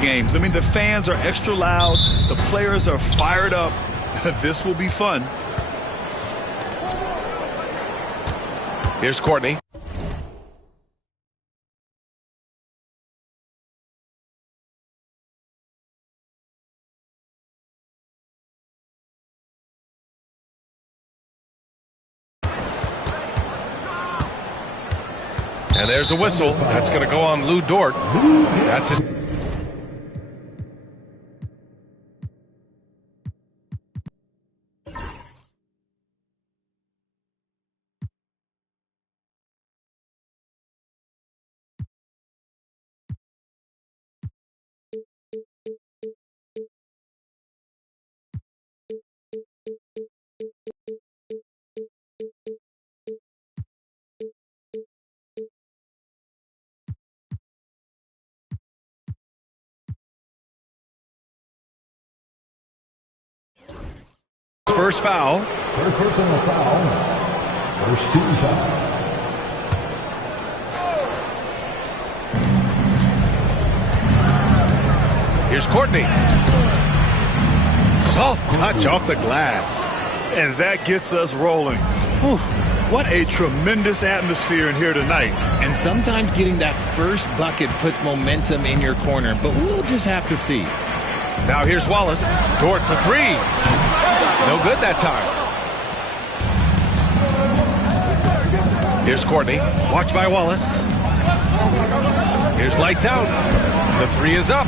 games. I mean, the fans are extra loud. The players are fired up. This will be fun. Here's Courtney. And there's a whistle. That's going to go on Lou Dort. That's his. First foul. First personal foul. First team foul. Here's Courtney. Soft touch off the glass. And that gets us rolling. Whew, what a tremendous atmosphere in here tonight. And sometimes getting that first bucket puts momentum in your corner, but we'll just have to see. Now here's Wallace. Dort for three. No good that time. Here's Courtney. Watched by Wallace. Here's lights out. The three is up.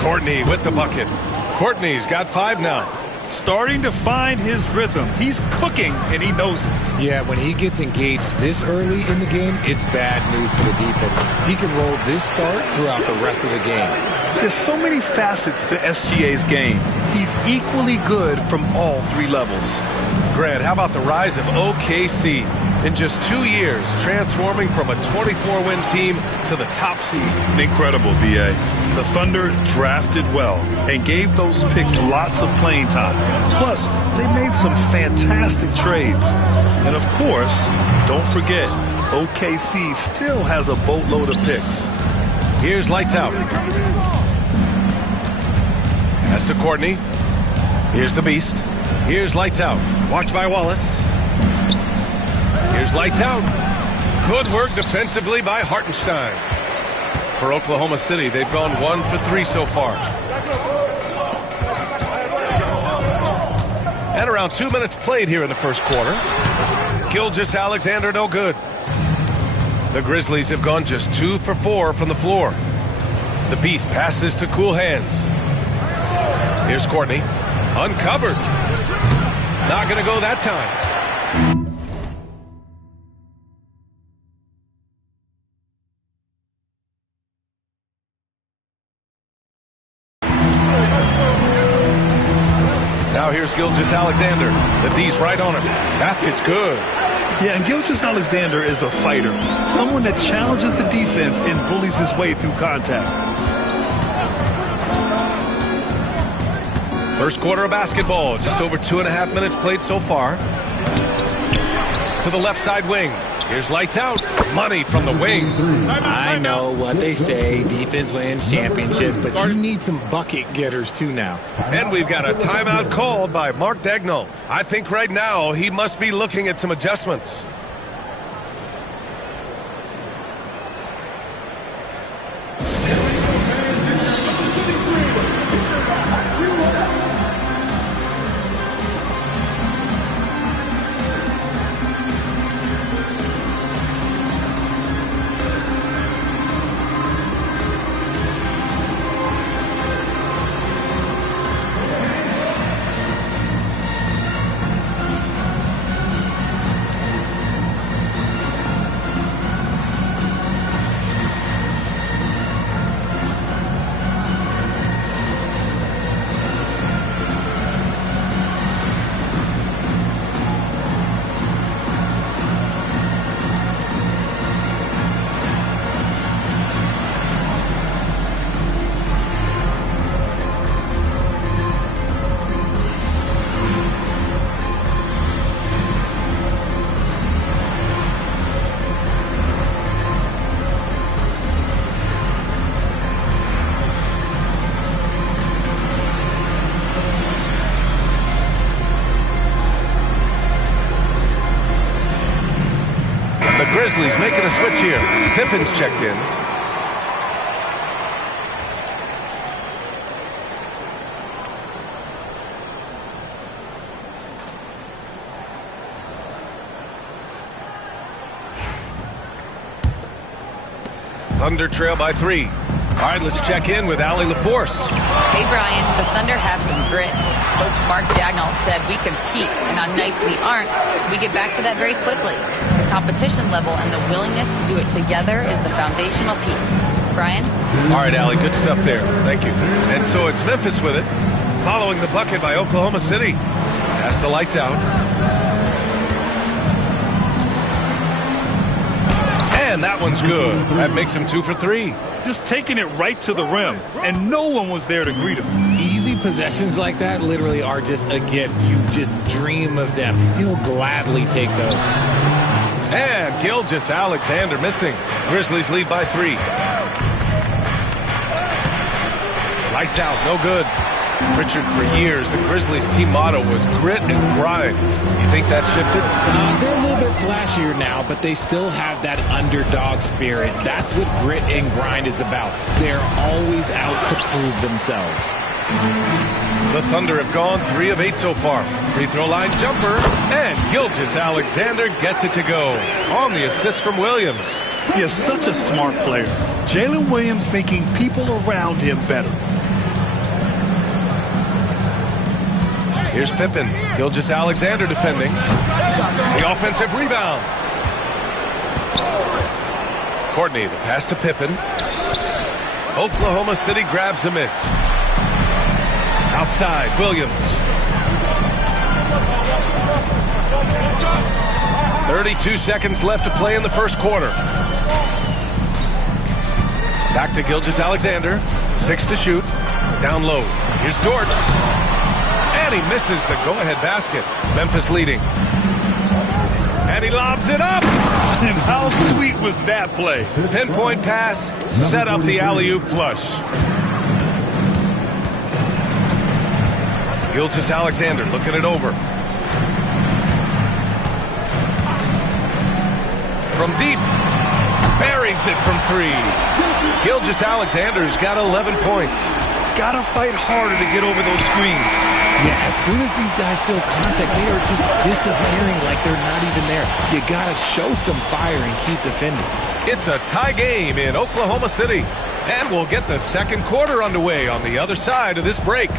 Courtney with the bucket. Courtney's got 5 now. Starting to find his rhythm. He's cooking, and he knows it. Yeah, when he gets engaged this early in the game, it's bad news for the defense. He can roll this start throughout the rest of the game. There's so many facets to SGA's game. He's equally good from all 3 levels. Grant, how about the rise of OKC? In just 2 years, transforming from a 24-win team to the top seed. Incredible, B.A. The Thunder drafted well and gave those picks lots of playing time. Plus, they made some fantastic trades. And of course, don't forget, OKC still has a boatload of picks. Here's lights out. Pass to Courtney. Here's the beast. Here's lights out. Watched by Wallace. Here's lights out. Good work defensively by Hartenstein. For Oklahoma City, they've gone 1 for 3 so far. And around 2 minutes played here in the first quarter. Gilgeous-Alexander no good. The Grizzlies have gone just 2 for 4 from the floor. The beast passes to cool hands. Here's Courtney. Uncovered. Not going to go that time. Now here's Gilgeous-Alexander. The D's right on him. Basket's good. Yeah, and Gilgeous-Alexander is a fighter. Someone that challenges the defense and bullies his way through contact. First quarter of basketball. Just over 2.5 minutes played so far. To the left side wing. Here's lights out. Money from the wing. I know what they say. Defense wins championships, but you need some bucket getters too now. And we've got a timeout called by Mark Daigneault. I think right now he must be looking at some adjustments. switch here. Pippen's checked in. Thunder trail by 3. All right, let's check in with Allie LaForce. Hey, Brian, the Thunder have some grit. Coach Mark Dagnall said we compete, and on nights we aren't, we get back to that very quickly. The competition level and the willingness to do it together is the foundational piece. Brian? All right, Allie, good stuff there. Thank you. And so it's Memphis with it, following the bucket by Oklahoma City. Pass the lights out. And that one's good. That makes him 2 for 3. Just taking it right to the rim, and no one was there to greet him. Easy possessions like that literally are just a gift. You just dream of them. He'll gladly take those. And Gilgeous-Alexander missing. Grizzlies lead by 3. Lights out, no good. Richard, for years, the Grizzlies team motto was grit and grind. You think that shifted? They're a little bit flashier now, but they still have that underdog spirit. That's what grit and grind is about. They're always out to prove themselves. The Thunder have gone 3 of 8 so far. Free throw line jumper, and Gilgeous-Alexander gets it to go on the assist from Williams. He is such a smart player. Jalen Williams making people around him better. Here's Pippen. Gilgeous-Alexander defending. The offensive rebound. Courtney, the pass to Pippen. Oklahoma City grabs a miss. Outside, Williams. 32 seconds left to play in the first quarter. Back to Gilgeous-Alexander. 6 to shoot. Down low. Here's Dort. And he misses the go-ahead basket. Memphis leading. And he lobs it up. And how sweet was that play? Pinpoint pass, set up the alley-oop flush. Gilgeous-Alexander looking it over. From deep. Buries it from 3. Gilgeous-Alexander's got 11 points. Gotta fight harder to get over those screens. Yeah, as soon as these guys feel contact, they are just disappearing like they're not even there. You gotta show some fire and keep defending. It's a tie game in Oklahoma City. And we'll get the second quarter underway on the other side of this break.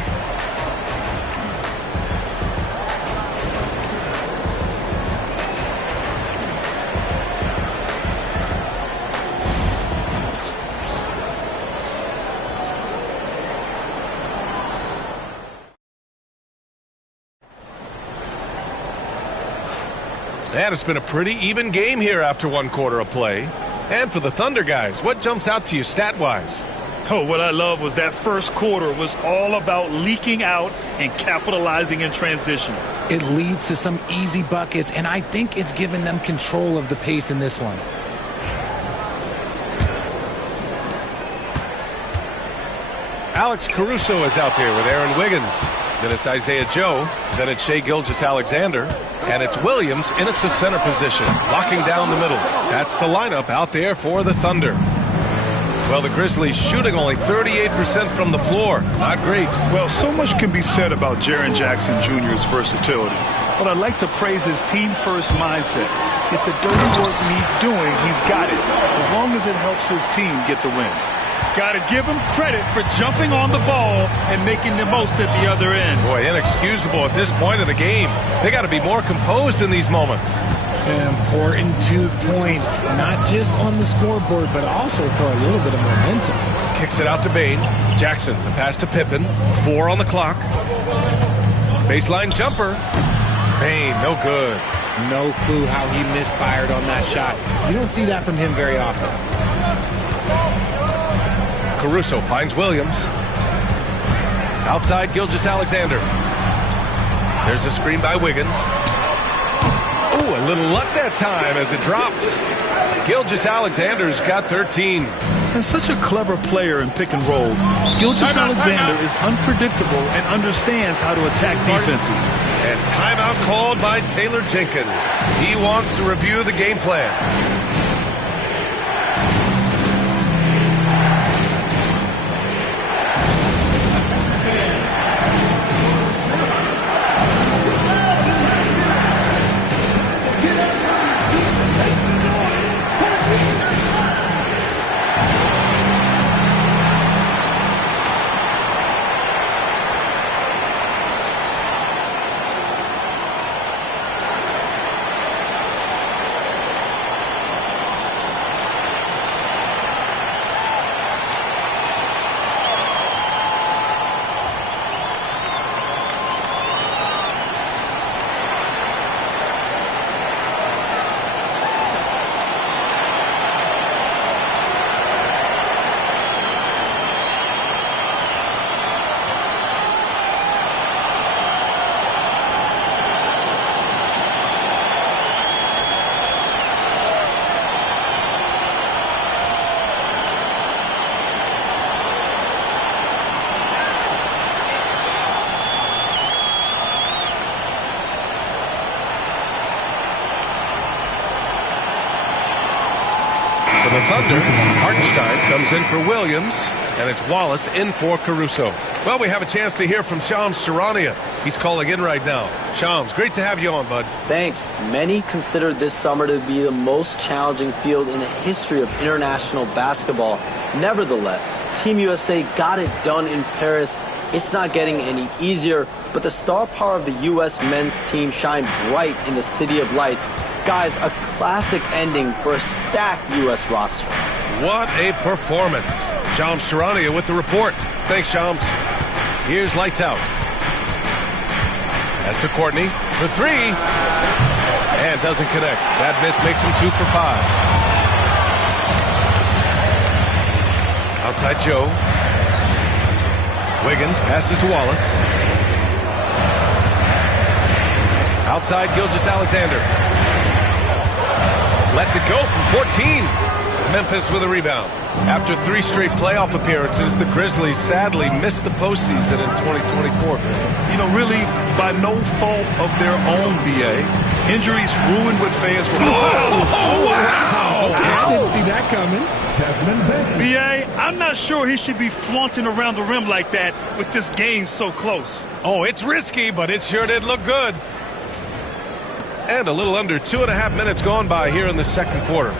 And it's been a pretty even game here after 1 quarter of play. And for the Thunder guys, what jumps out to you stat-wise? Oh, what I love was that first quarter was all about leaking out and capitalizing in transition. It leads to some easy buckets, and I think it's given them control of the pace in this one. Alex Caruso is out there with Aaron Wiggins. Then it's Isaiah Joe. Then it's Shai Gilgeous-Alexander. And it's Williams in at the center position, locking down the middle. That's the lineup out there for the Thunder. Well, the Grizzlies shooting only 38% from the floor. Not great. Well, so much can be said about Jaren Jackson Jr.'s versatility. But I'd like to praise his team-first mindset. If the dirty work needs doing, he's got it, as long as it helps his team get the win. Got to give him credit for jumping on the ball and making the most at the other end. Boy, inexcusable at this point of the game. They got to be more composed in these moments. An important 2 points, not just on the scoreboard, but also for a little bit of momentum. Kicks it out to Bane. Jackson, the pass to Pippen. 4 on the clock. Baseline jumper. Bane, no good. No clue how he misfired on that shot. You don't see that from him very often. Caruso finds Williams. Outside Gilgeous-Alexander. There's a screen by Wiggins. Ooh, a little luck that time as it drops. Gilgeous-Alexander's got 13. And such a clever player in pick and rolls. Gilgeous-Alexander is unpredictable and understands how to attack defenses. And timeout called by Taylor Jenkins. He wants to review the game plan. Thunder, Hartenstein comes in for Williams, and it's Wallace in for Caruso. Well, we have a chance to hear from Shams Charania. He's calling in right now. Shams, great to have you on, bud. Thanks. Many consider this summer to be the most challenging field in the history of international basketball. Nevertheless, Team USA got it done in Paris. It's not getting any easier, but the star power of the U.S. men's team shined bright in the City of Lights. Guys, a classic ending for a stacked U.S. roster. What a performance. Shams Charania with the report. Thanks, Shams. Here's Lights Out. As to Courtney for three. And doesn't connect. That miss makes him 2 for 5. Outside Joe. Wiggins passes to Wallace. Outside Gilgeous-Alexander. Lets it go from 14. Memphis with a rebound. After 3 straight playoff appearances, the Grizzlies sadly missed the postseason in 2024. You know, really, by no fault of their own, BA. Injuries ruined what fans were. Wow! I didn't see that coming. BA, I'm not sure he should be flaunting around the rim like that with this game so close. Oh, it's risky, but it sure did look good. And a little under 2.5 minutes gone by here in the second quarter.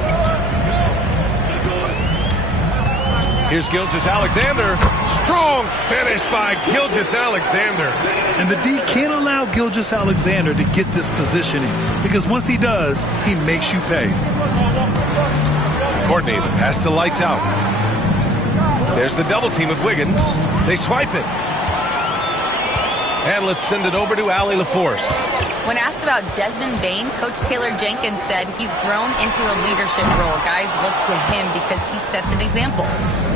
Here's Gilgeous-Alexander. Strong finish by Gilgeous-Alexander. And the D can't allow Gilgeous-Alexander to get this positioning, because once he does, he makes you pay. Courtney, the pass to Lights Out. There's the double team with Wiggins. They swipe it. And let's send it over to Allie LaForce. When asked about Desmond Bane, Coach Taylor Jenkins said he's grown into a leadership role. Guys look to him because he sets an example.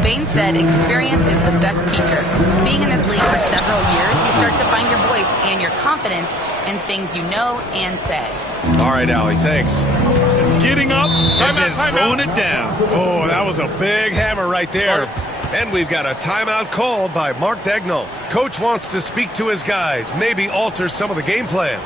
Bane said experience is the best teacher. Being in this league for several years, you start to find your voice and your confidence in things you know and say. All right, Allie, thanks. Getting up and then throwing it down. Oh, that was a big hammer right there. And we've got a timeout called by Mark Daigneault. Coach wants to speak to his guys, maybe alter some of the game plan.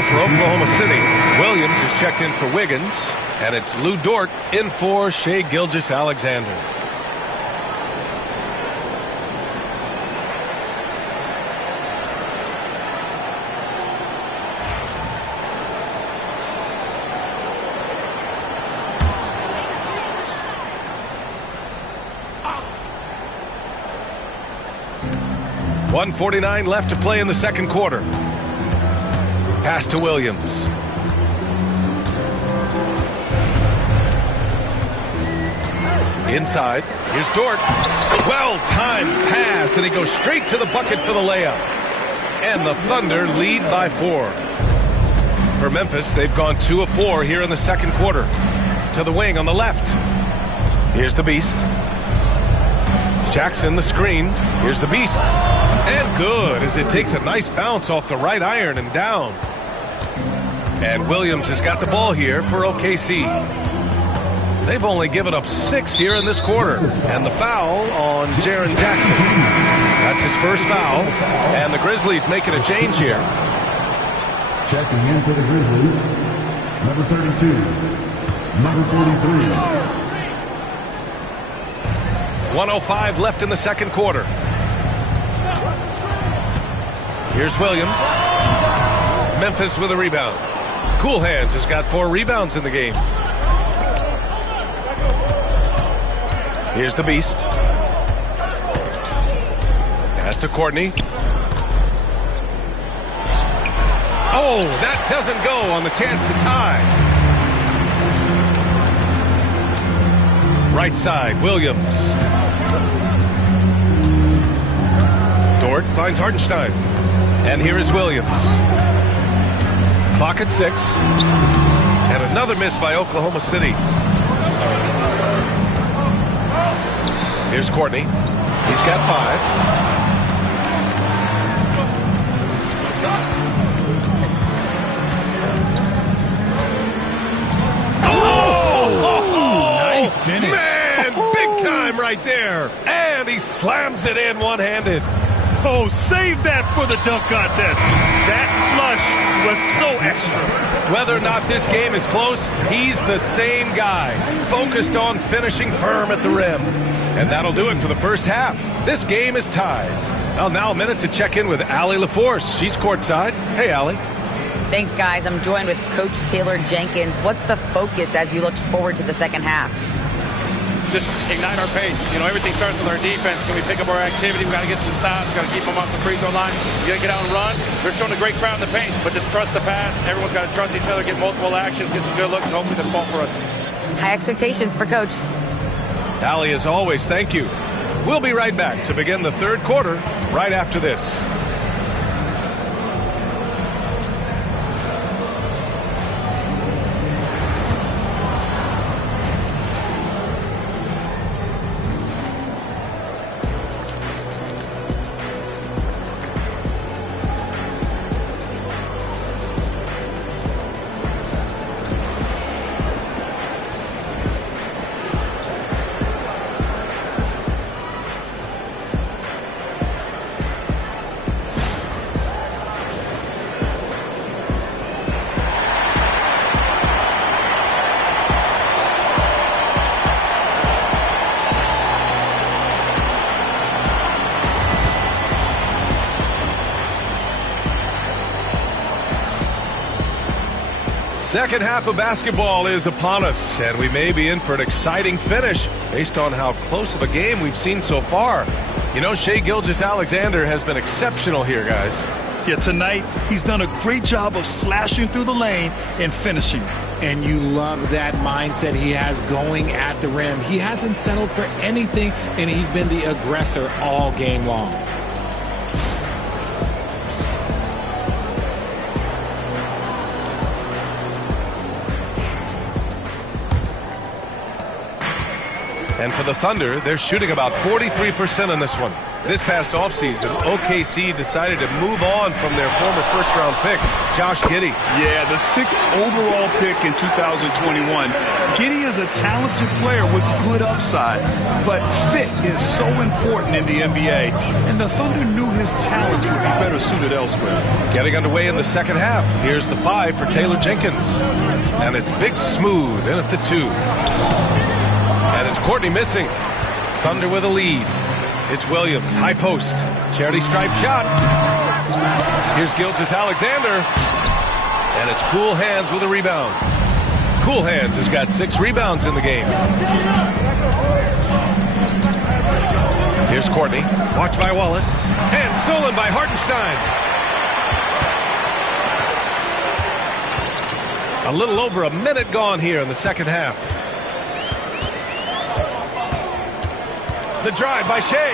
For Oklahoma City, Williams is checked in for Wiggins, and it's Lou Dort in for Shai Gilgeous-Alexander. .149 left to play in the second quarter. Pass to Williams. Inside. Here's Dort. Well-timed pass, and he goes straight to the bucket for the layup. And the Thunder lead by 4. For Memphis, they've gone 2 of 4 here in the second quarter. To the wing on the left. Here's the Beast. Jackson, the screen. Here's the Beast. And good, as it takes a nice bounce off the right iron and down. And Williams has got the ball here for OKC. They've only given up 6 here in this quarter. And the foul on Jaren Jackson. That's his first foul. And the Grizzlies making a change here. Checking in for the Grizzlies, number 32, Number 43. 1:05 left in the second quarter. Here's Williams. Memphis with a rebound. Cool Hands has got 4 rebounds in the game. Here's the Beast. Pass to Courtney. Oh, that doesn't go on the chance to tie. Right side, Williams. Dort finds Hartenstein. And here is Williams. Clock at 6. And another miss by Oklahoma City. Here's Courtney. He's got 5. Nice finish. Man, big time right there. And he slams it in one-handed. Oh, save that for the dunk contest. That flush was so extra. Whether or not this game is close, he's the same guy, focused on finishing firm at the rim. And that'll do it for the first half. This game is tied. Well, now a minute to check in with Allie LaForce. She's courtside. Hey, Allie. Thanks, guys. I'm joined with Coach Taylor Jenkins. What's the focus as you look forward to the second half? Just ignite our pace. You know, everything starts with our defense. Can we pick up our activity? We got to get some stops. Got to keep them off the free throw line. We got to get out and run. They're showing a great crowd in the paint, but just trust the pass. Everyone's got to trust each other, get multiple actions, get some good looks, and hopefully they fall for us. High expectations for Coach. Allie, as always, thank you. We'll be right back to begin the third quarter right after this. Second half of basketball is upon us, and we may be in for an exciting finish based on how close of a game we've seen so far. You know, Shai Gilgeous-Alexander has been exceptional here, guys. Yeah, tonight he's done a great job of slashing through the lane and finishing. And you love that mindset he has going at the rim. He hasn't settled for anything, and he's been the aggressor all game long. And for the Thunder, they're shooting about 43% in this one. This past offseason, OKC decided to move on from their former first-round pick, Josh Giddey. Yeah, the 6th overall pick in 2021. Giddey is a talented player with good upside, but fit is so important in the NBA, and the Thunder knew his talents would be better suited elsewhere. Getting underway in the second half. Here's the 5 for Taylor Jenkins. And it's Big Smooth in at the 2. And it's Courtney missing. Thunder with a lead. It's Williams, high post. Charity stripe shot. Here's Gilgeous-Alexander. And it's Cool Hands with a rebound. Cool Hands has got 6 rebounds in the game. Here's Courtney. Watched by Wallace. And stolen by Hartenstein. A little over a minute gone here in the second half. The drive by Shai.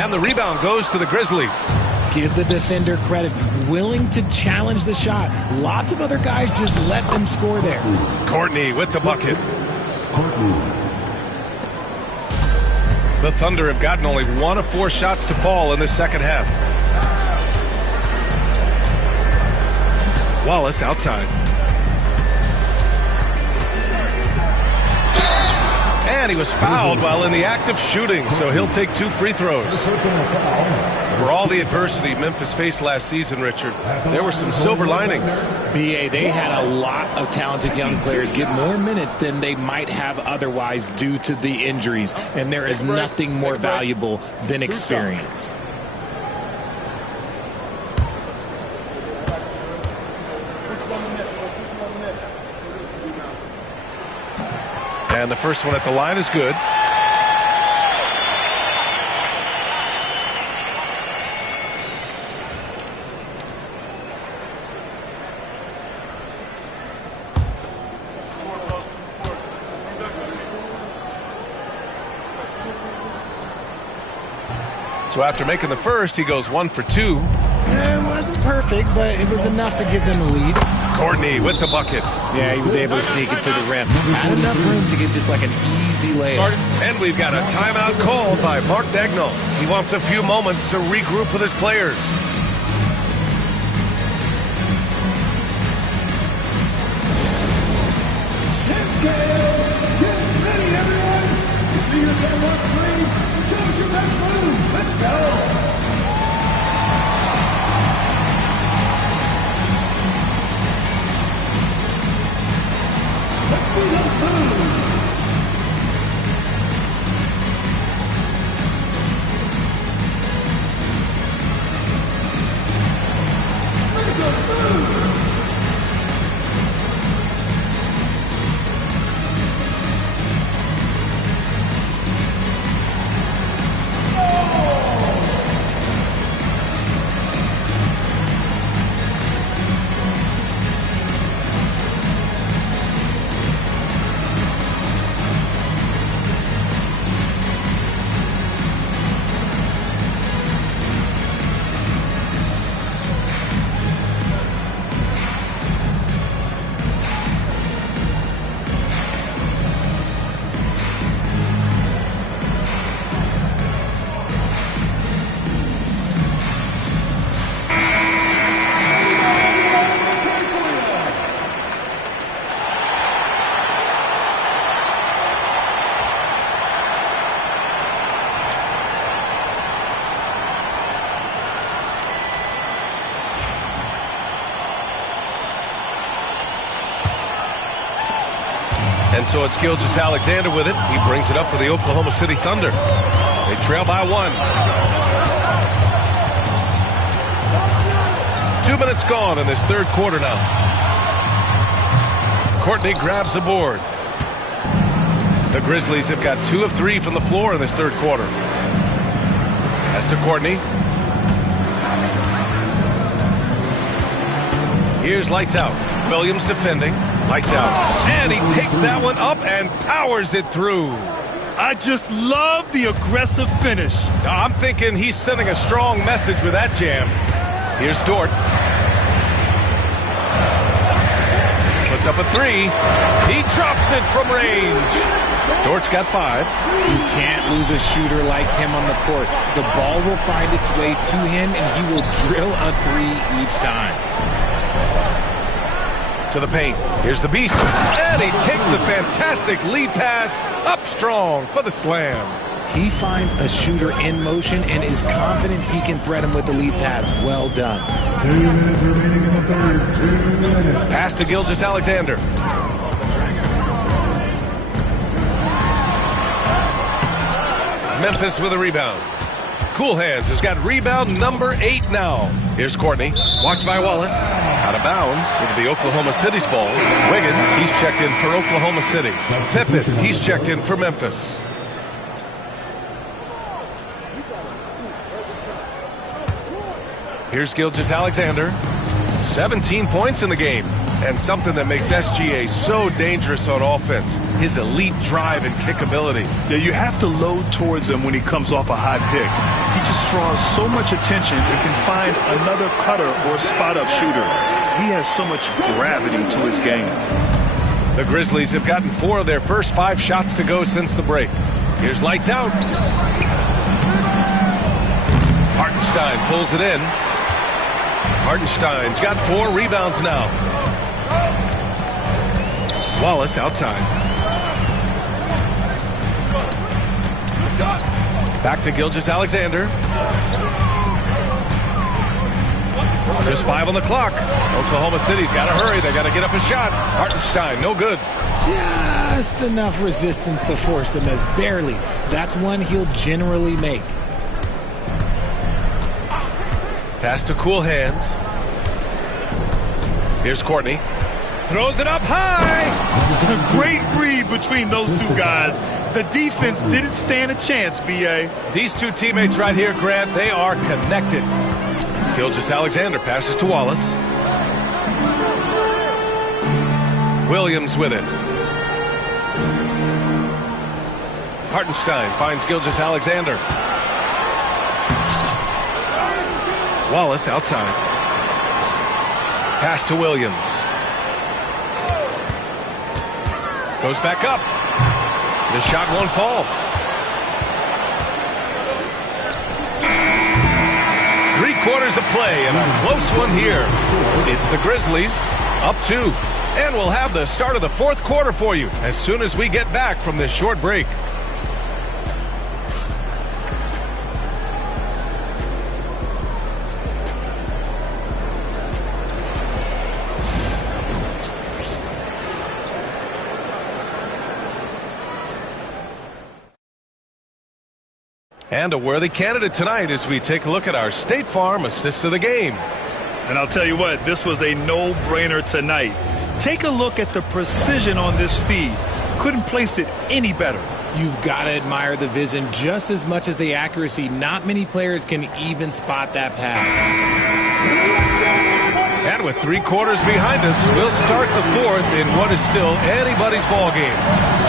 And the rebound goes to the Grizzlies. Give the defender credit. Willing to challenge the shot. Lots of other guys just let them score there. Courtney with the bucket. The Thunder have gotten only 1 of 4 shots to fall in the second half. Wallace outside. And he was fouled while in the act of shooting, so he'll take 2 free throws. For all the adversity Memphis faced last season, Richard, there were some silver linings. BA, they had a lot of talented young players get more minutes than they might have otherwise due to the injuries, and there is nothing more valuable than experience. And the first one at the line is good. So after making the first, he goes 1 for 2. It wasn't perfect, but it was enough to give them a lead. Courtney with the bucket. Yeah, he was able to sneak it to the rim. Had enough room to get just like an easy layup. And we've got a timeout called by Mark Dagnall. He wants a few moments to regroup with his players. Get ready, everyone. You see yourself on 3. Show us your best move. Let's go. Let's see those moves. Look at those moves. And so it's Gilgeous-Alexander with it. He brings it up for the Oklahoma City Thunder. They trail by 1. 2 minutes gone in this third quarter now. Courtney grabs the board. The Grizzlies have got 2 of 3 from the floor in this third quarter. As to Courtney. Here's lights out. Williams defending. Lights out. And he takes that one up and powers it through. I just love the aggressive finish. I'm thinking he's sending a strong message with that jam. Here's Dort. Puts up a 3. He drops it from range. Dort's got 5. You can't lose a shooter like him on the court. The ball will find its way to him, and he will drill a 3 each time. To the paint. Here's the beast. And he takes the fantastic lead pass up strong for the slam. He finds a shooter in motion and is confident he can thread him with the lead pass. Well done. 2 minutes remaining in the third. 2 minutes. Pass to Gilgeous-Alexander. Memphis with a rebound. Cool Hands has got rebound number 8 now. Here's Courtney. Watched by Wallace. Out of bounds into the Oklahoma City's ball. Wiggins, he's checked in for Oklahoma City. Pippen, he's checked in for Memphis. Here's Gilgeous-Alexander. 17 points in the game. And something that makes SGA so dangerous on offense, his elite drive and kick ability. Yeah, you have to load towards him when he comes off a high pick. He just draws so much attention and can find another cutter or spot-up shooter. He has so much gravity to his game. The Grizzlies have gotten 4 of their first 5 shots to go since the break. Here's lights out. Hartenstein pulls it in. Hartenstein's got 4 rebounds now. Wallace outside. Back to Gilgeous-Alexander. Just 5 on the clock. Oklahoma City's got to hurry. They got to get up a shot. Hartenstein, no good. Just enough resistance to force the miss. Barely. That's one he'll generally make. Pass to Cool Hands. Here's Courtney. Throws it up high. A great read between those two guys. The defense didn't stand a chance, B.A. These two teammates right here, Grant, they are connected. Gilgeous-Alexander passes to Wallace. Williams with it. Hartenstein finds Gilgeous-Alexander. Wallace outside. Pass to Williams. Goes back up. The shot won't fall. 3/4 of play and a close one here. It's the Grizzlies up 2. And we'll have the start of the 4th quarter for you as soon as we get back from this short break. And a worthy candidate tonight as we take a look at our State Farm assist of the game. And I'll tell you what, this was a no-brainer tonight. Take a look at the precision on this feed. Couldn't place it any better. You've got to admire the vision just as much as the accuracy. Not many players can even spot that pass. And with 3/4 behind us, we'll start the 4th in what is still anybody's ball game.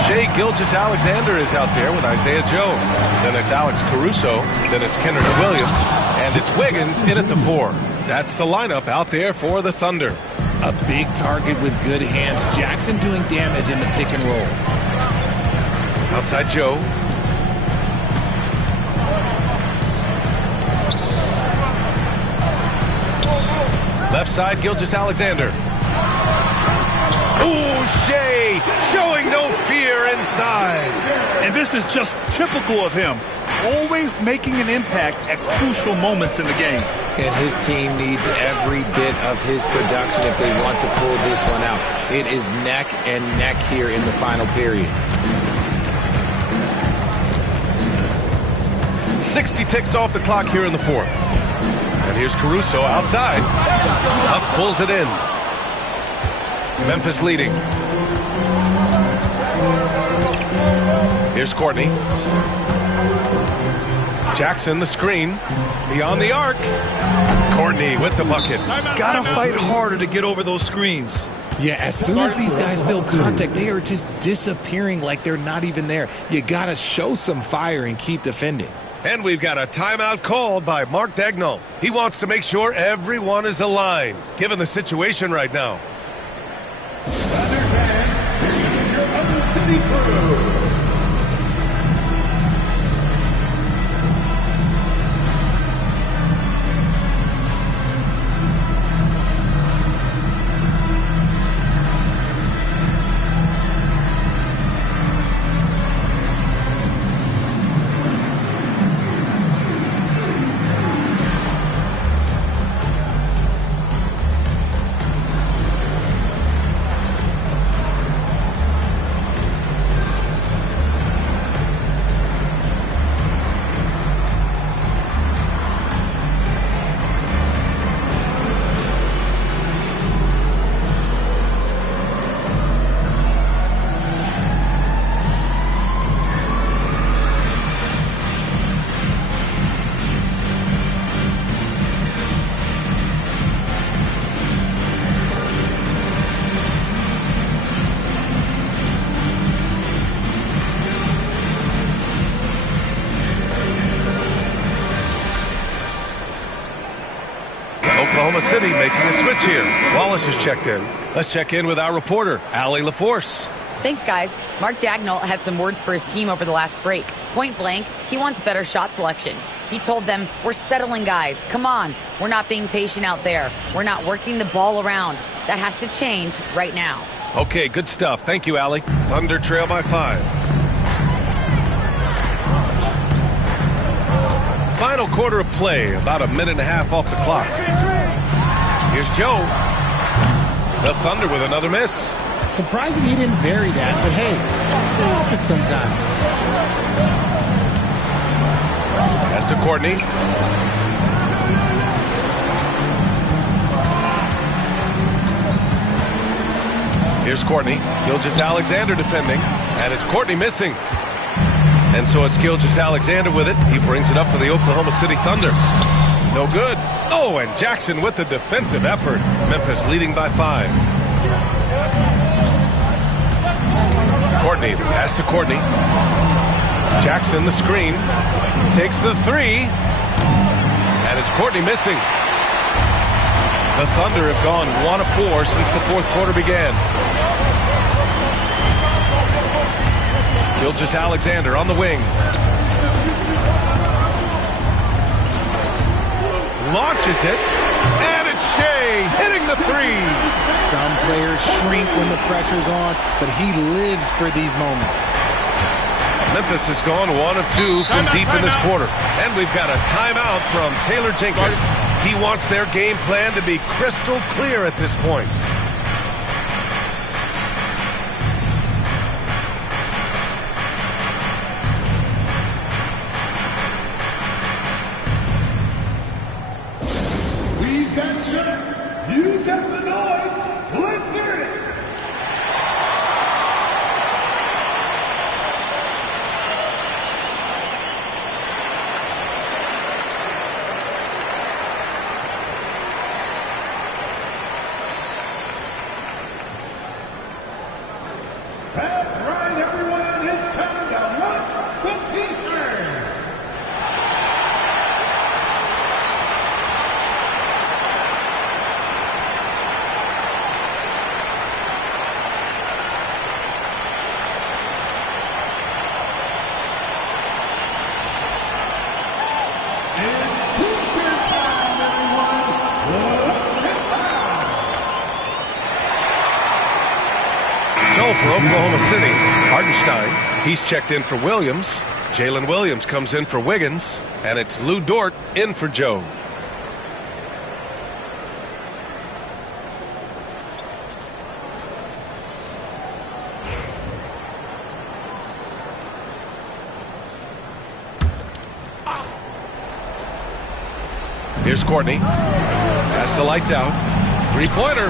Shai Gilgeous-Alexander is out there with Isaiah Joe. Then it's Alex Caruso. Then it's Kenneth Williams. And it's Wiggins in at the 4. That's the lineup out there for the Thunder. A big target with good hands. Jackson doing damage in the pick and roll. Outside Joe. Left side, Gilgeous-Alexander. Ooh, Shai showing no fear inside. And this is just typical of him. Always making an impact at crucial moments in the game. And his team needs every bit of his production if they want to pull this one out. It is neck and neck here in the final period. 60 ticks off the clock here in the 4th. And here's Caruso outside. Huff pulls it in. Memphis leading. Here's Courtney. Jackson the screen. Beyond the arc. Courtney with the bucket. Gotta fight harder to get over those screens. Yeah, as soon as these guys build contact, they are just disappearing like they're not even there. You gotta show some fire and keep defending. And we've got a timeout called by Mark Dagnall. He wants to make sure everyone is aligned, given the situation right now. Oklahoma City making a switch here. Wallace is checked in. Let's check in with our reporter, Allie LaForce. Thanks, guys. Mark Dagnall had some words for his team over the last break. Point blank, he wants better shot selection. He told them, we're settling, guys. Come on. We're not being patient out there. We're not working the ball around. That has to change right now. Okay, good stuff. Thank you, Allie. Thunder trail by 5. final quarter of play, about a minute and a half off the clock. Here's Joe. The Thunder with another miss. Surprising he didn't bury that, but hey, it happens sometimes. Pass to Courtney. Here's Courtney. Gilgeous-Alexander defending. And it's Courtney missing. And so it's Gilgeous-Alexander with it. He brings it up for the Oklahoma City Thunder. No good. Oh, and Jackson with the defensive effort. Memphis leading by 5. Courtney, pass to Courtney. Jackson, the screen. Takes the 3. And it's Courtney missing. The Thunder have gone 1 of 4 since the fourth quarter began. Gilgeous-Alexander on the wing. Launches it. And it's Shea hitting the 3. Some players shrink when the pressure's on, but he lives for these moments. Memphis has gone 1 of 2 from deep in this quarter. And we've got a timeout from Taylor Jenkins. He wants their game plan to be crystal clear at this point. We've got shots. You got the noise. Let's hear it. That's right, everyone. It's time to watch some T-shirts. It's T-shirt time, everyone. Let's get loud. So for Oklahoma City, Hartenstein, he's checked in for Williams. Jalen Williams comes in for Wiggins. And it's Lou Dort in for Joe. Here's Courtney. Pass to lights out. 3-pointer.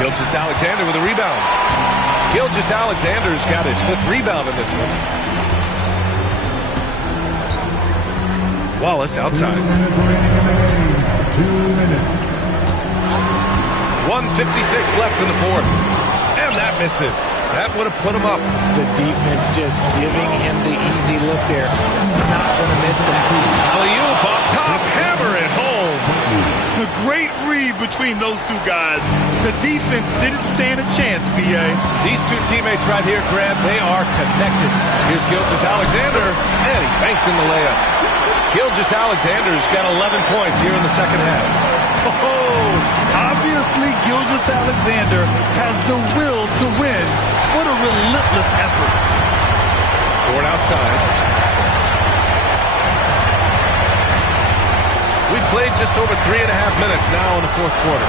Gilgeous-Alexander with a rebound. Gilgeous-Alexander's got his 5th rebound in this one. Wallace outside. 2 minutes remaining in the game. 2 minutes. 1:56 left in the fourth. And that misses. That would have put him up. The defense just giving him the easy look there. He's not going to miss that. Alley-oop up top, hammer it home. A great read between those two guys. The defense didn't stand a chance, B.A. These two teammates right here, Grant, they are connected. Here's Gilgeous-Alexander, and he banks in the layup. Gilgeous-Alexander's got 11 points here in the second half. Oh, obviously Gilgeous-Alexander has the will to win. What a relentless effort. Dort outside. We've played just over 3.5 minutes now in the fourth quarter.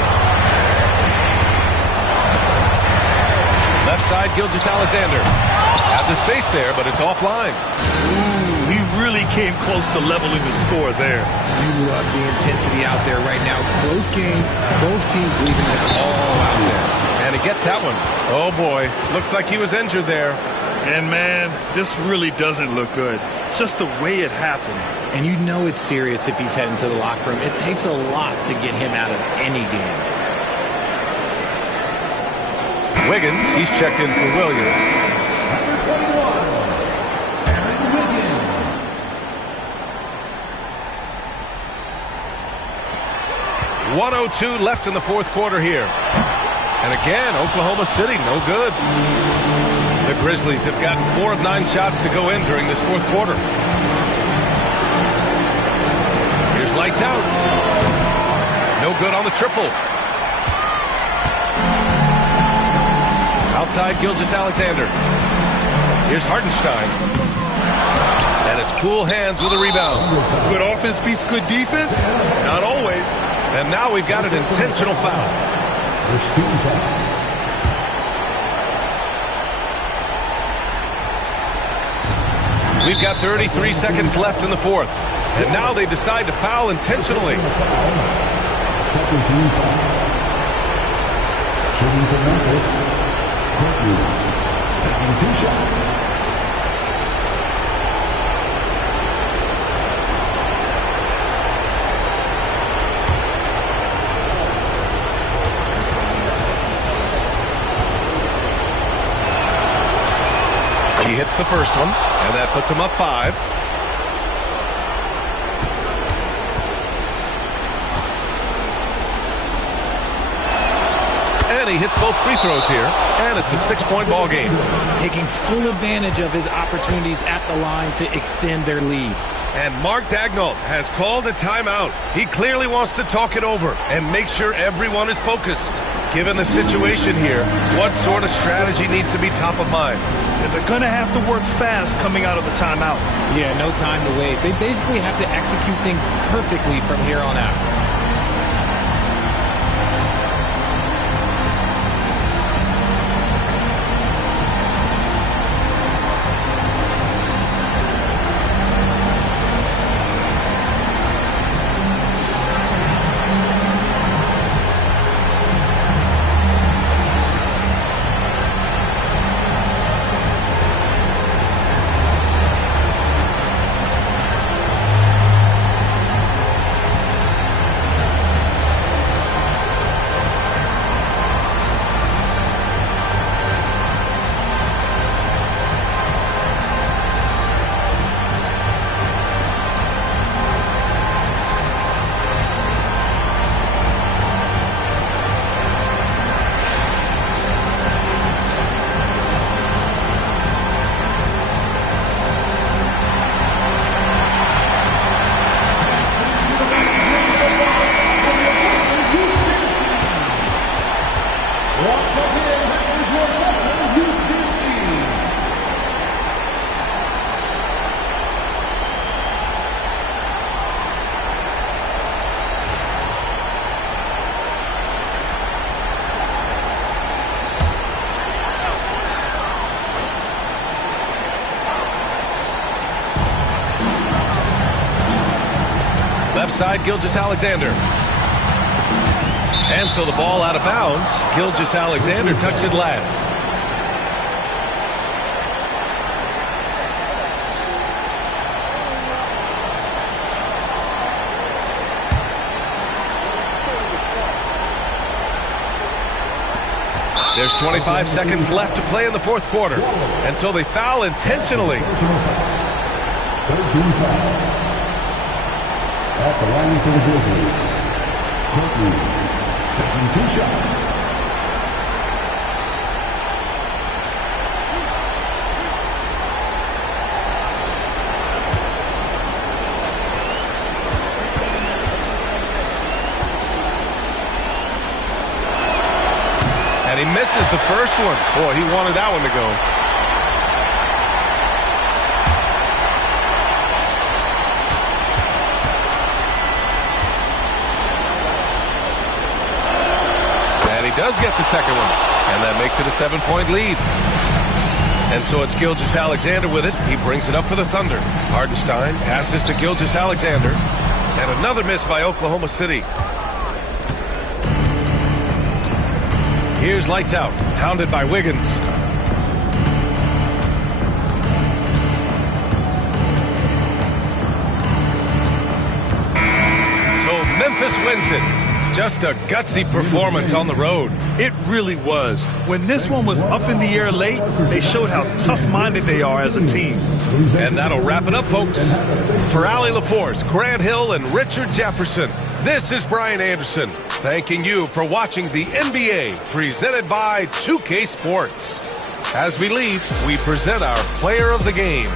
Left side, Gilgeous-Alexander. Have the space there, but it's offline. Ooh, he really came close to leveling the score there. You love the intensity out there right now. Close game. Both teams leaving it all out there. And he gets that one. Oh, boy. Looks like he was injured there. And, man, this really doesn't look good. Just the way it happened. And you know it's serious if he's heading to the locker room. It takes a lot to get him out of any game. Wiggins, he's checked in for Williams. Number 21, Aaron Wiggins. .102 left in the fourth quarter here. And again, Oklahoma City, no good. The Grizzlies have gotten 4 of 9 shots to go in during this fourth quarter. Here's lights out. No good on the triple. Outside, Gilgeous-Alexander. Here's Hartenstein. And it's cool hands with a rebound. Good offense beats good defense? Not always. And now we've got an intentional foul. First team foul. We've got 33 seconds left in the fourth. And now they decide to foul intentionally. Second team foul. Shooting for Memphis. Courtney. Taking 2 shots. He hits the first one, and that puts him up 5. And he hits both free throws here, and it's a 6-point ball game. Taking full advantage of his opportunities at the line to extend their lead. And Mark Daigneault has called a timeout. He clearly wants to talk it over and make sure everyone is focused. Given the situation here, what sort of strategy needs to be top of mind? They're going to have to work fast coming out of the timeout. Yeah, no time to waste. They basically have to execute things perfectly from here on out. Left side, Gilgeous-Alexander. And so the ball out of bounds. Gilgeous-Alexander touched it last. There's 25 seconds left to play in the fourth quarter. And so they foul intentionally. 13 foul. At the line for the Grizzlies. Courtney taking 2 shots. And he misses the first one. Boy, he wanted that one to go. And he does get the second one. And that makes it a 7-point lead. And so it's Gilgeous-Alexander with it. He brings it up for the Thunder. Hardenstein passes to Gilgeous-Alexander. And another miss by Oklahoma City. Here's Lights Out, hounded by Wiggins. So Memphis wins it. Just a gutsy performance on the road. It really was. When this one was up in the air late, they showed how tough-minded they are as a team. And that'll wrap it up, folks. For Allie LaForce, Grant Hill, and Richard Jefferson, this is Brian Anderson, thanking you for watching the NBA presented by 2K Sports. As we leave, we present our player of the game.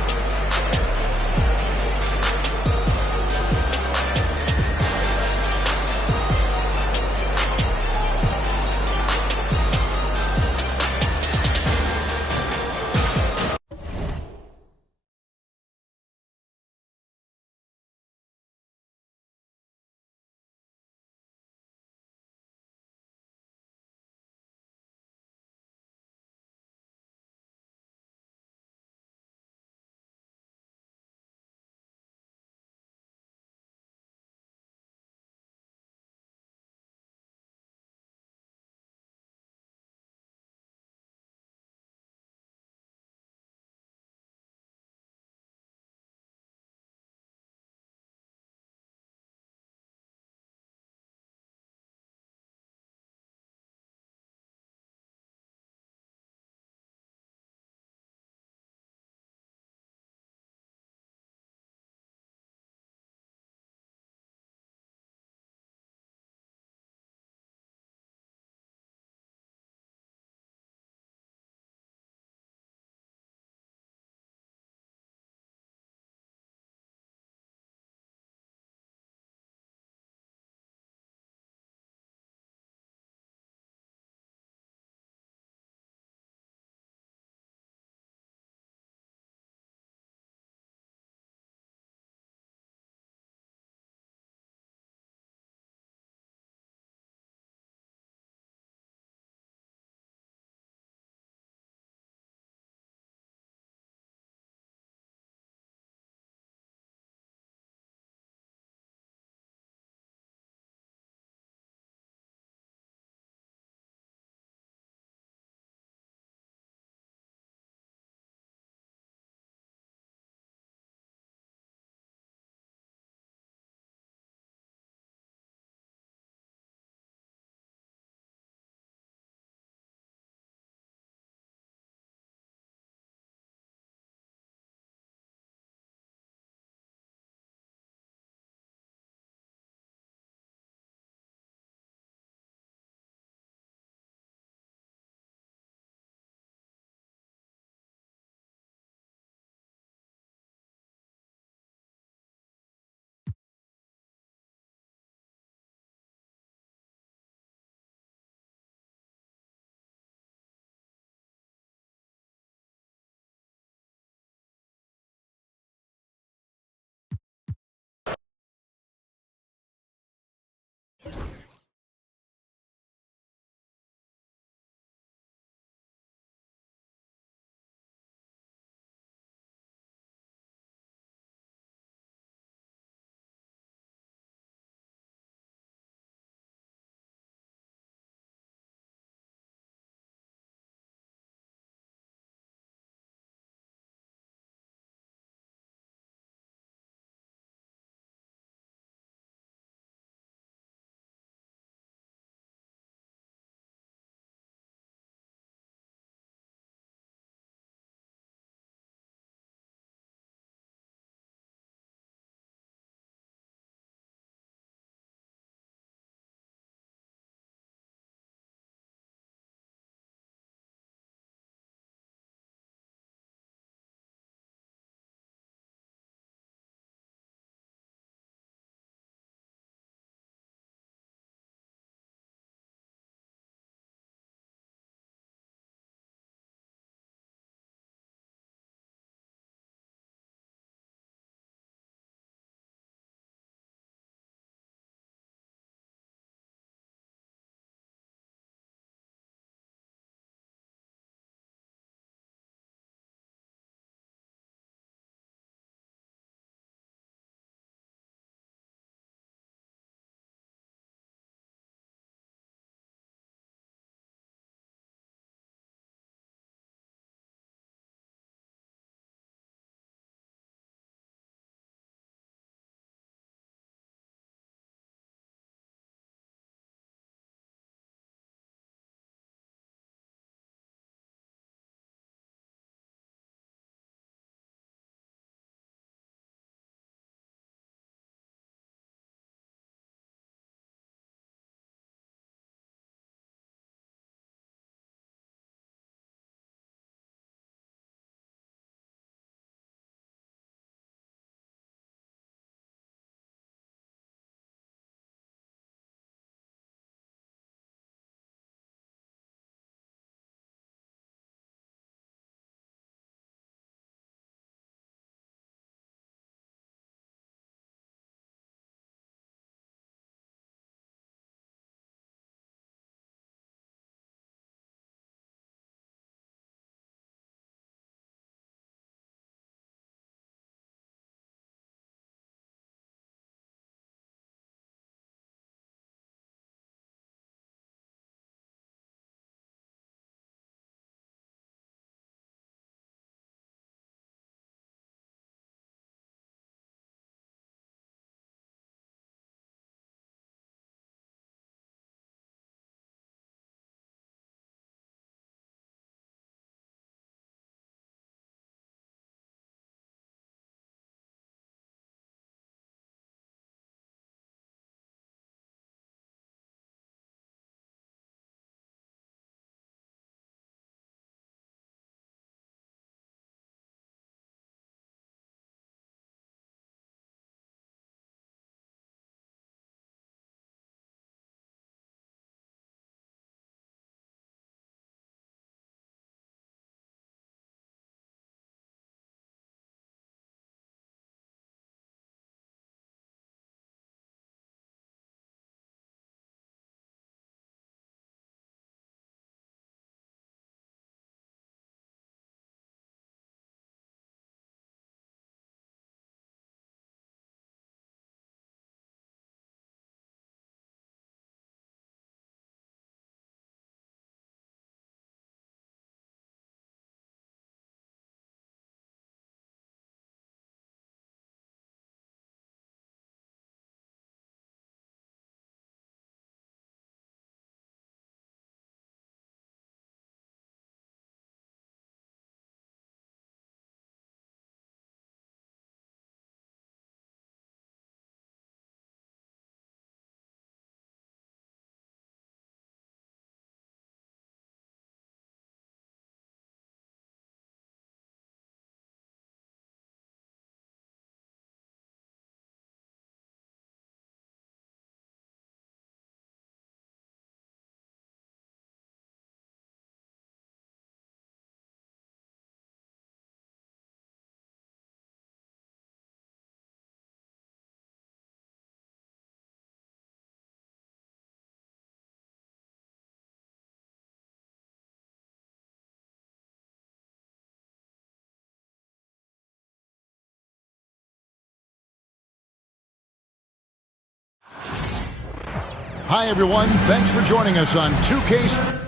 Hi, everyone. Thanks for joining us on 2K.